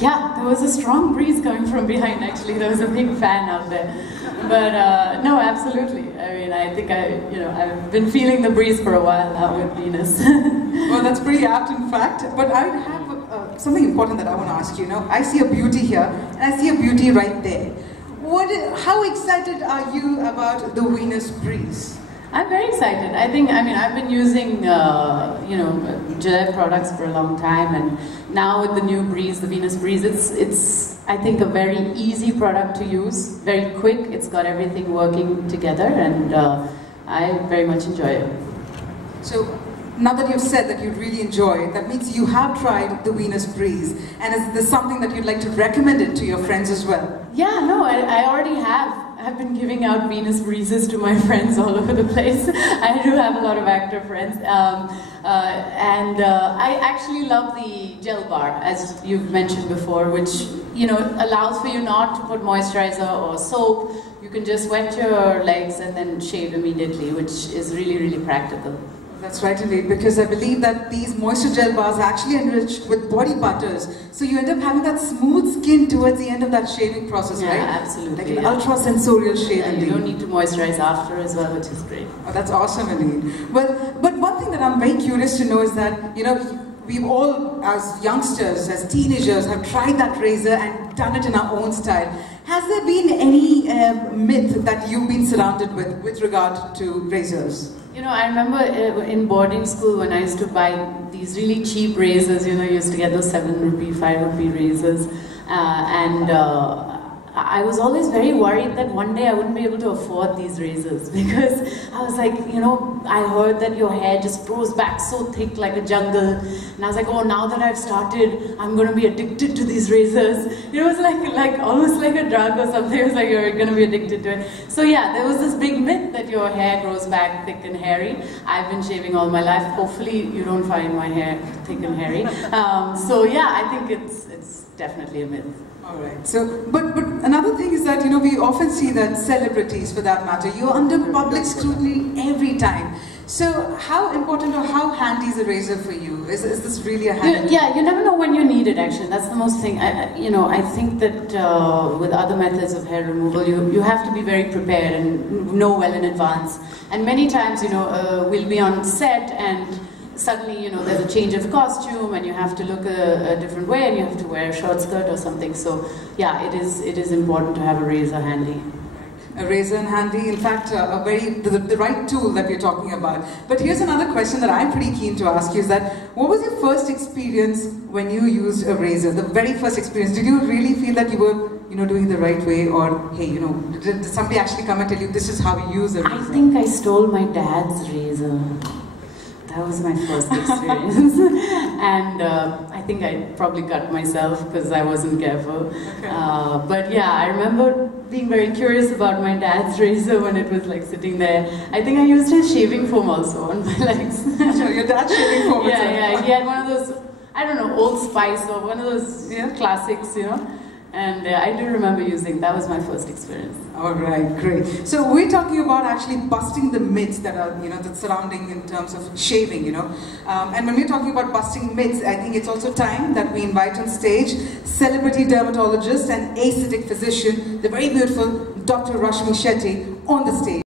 Yeah, there was a strong breeze coming from behind actually. There was a big fan out there. But no, absolutely. I mean, I think I've been feeling the breeze for a while now with Venus. Well, that's pretty apt in fact. But I have something important that I want to ask you. I see a beauty here and I see a beauty right there. How excited are you about the Venus breeze? I'm very excited. I mean, I've been using, Gillette products for a long time, and now with the new breeze, the Venus breeze, it's I think, a very easy product to use, very quick. It's got everything working together, and I very much enjoy it. So, now that you've said that you'd really enjoy it, that means you have tried the Venus breeze, and is this something that you'd like to recommend it to your friends as well? Yeah, no, I already have. I've been giving out Venus breezes to my friends all over the place. I do have a lot of actor friends. I actually love the gel bar, as you've mentioned before, which allows for you not to put moisturizer or soap. You can just wet your legs and then shave immediately, which is really, really practical. That's right indeed, because I believe that these moisture gel bars are actually enriched with body butters, so you end up having that smooth skin towards the end of that shaving process, right? Yeah, absolutely. Like an ultra-sensorial shave. Yeah, you don't need to moisturize after as well, which is great. Oh, that's awesome indeed. Well, but one thing that I'm very curious to know is that, we've all, as youngsters, as teenagers, have tried that razor and done it in our own style. Has there been any myth that you've been surrounded with regard to razors? I remember in boarding school when I used to buy these really cheap razors, you used to get those 7 rupee, 5 rupee razors, I was always very worried that one day I wouldn't be able to afford these razors, because I was like, I heard that your hair just grows back so thick like a jungle, and I was like, oh, now that I've started, I'm going to be addicted to these razors. It was like almost like a drug or something. It was like you're going to be addicted to it. So yeah, there was this big myth that your hair grows back thick and hairy. I've been shaving all my life. Hopefully you don't find my hair thick and hairy. So yeah, I think it's definitely a myth. Alright, so, but another thing is that, we often see that celebrities, for that matter, you're under public scrutiny every time. So, how important or how handy is a razor for you? Is this really a handy? Yeah, you never know when you need it, actually. That's the most thing. I think that with other methods of hair removal, you have to be very prepared and know well in advance. And many times, we'll be on set and suddenly, there's a change of costume and you have to look a different way and you have to wear a short skirt or something. So, yeah, it is important to have a razor handy. A razor handy, in fact, the right tool that we're talking about. But here's another question that I'm pretty keen to ask you is that, what was your first experience when you used a razor? The very first experience, did you really feel that you were doing the right way, or hey, did somebody actually come and tell you this is how you use a razor? I think I stole my dad's razor. That was my first experience. And I think I probably cut myself because I wasn't careful. Okay. But yeah, I remember being very curious about my dad's razor when it was like sitting there. I think I used his shaving foam also on my legs. Sure, your dad's shaving foam. Yeah, he had one of those, I don't know, Old Spice or one of those classics, And I do remember using, that was my first experience. Alright, great. So we're talking about actually busting the myths that are, that's surrounding in terms of shaving, And when we're talking about busting myths, I think it's also time that we invite on stage celebrity dermatologist and aesthetic physician, the very beautiful Dr. Rashmi Shetty, on the stage.